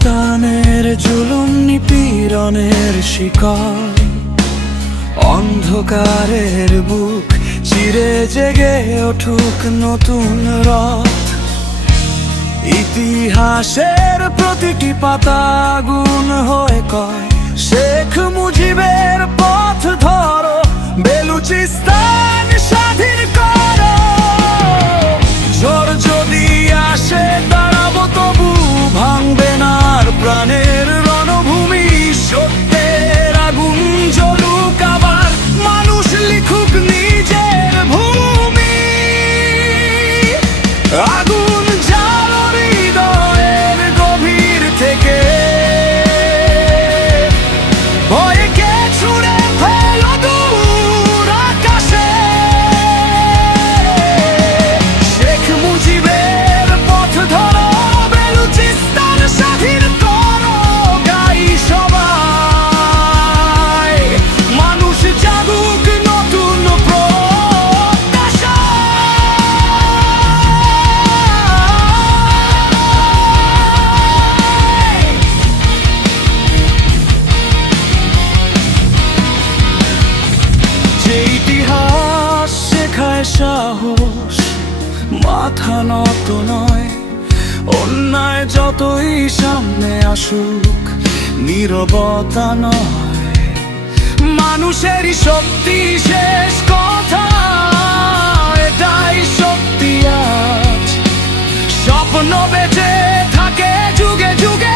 বালুচিস্তানের জুলুম নিপীড়নের শিকার, অন্ধকারের বুক চিরে জেগে উঠুক নতুন রাত। ইতিহাসের প্রতিটি পাতা আগুন হয়ে কয়, শেখ মুজিবের পথ ধরো, বেলুচিস্তান স্বাধীন করো। ঝড় যদি আসে দাঁড়াবো তবু, ভাঙবে না আর প্রাণের রণভূমি। সত্যের আগুন জ্বলুক আবার, মানুষ লিখুক নিজের ভূমি। আগুন জ্বালো হৃদয়ের গভীর থেকে, ভয়কে ছুঁড়ে ফেলো দূর আকাশে। শেখ মুজিবের পথ ধরো, বেলুচিস্তান স্বাধীন করো। গাই সবাই, মানুষ জাগুক নতুন প্রত্যাশা। যে ইতিহাস শেখায় সাহস, মাথা নত নয়। অন্যায় যতই সামনে আসুক, নীরবতা নয়। মানুষেরই শক্তি শেষ কথা, এটাই সত্যি আজ। স্বপ্ন বেঁচে থাকে যুগে যুগে।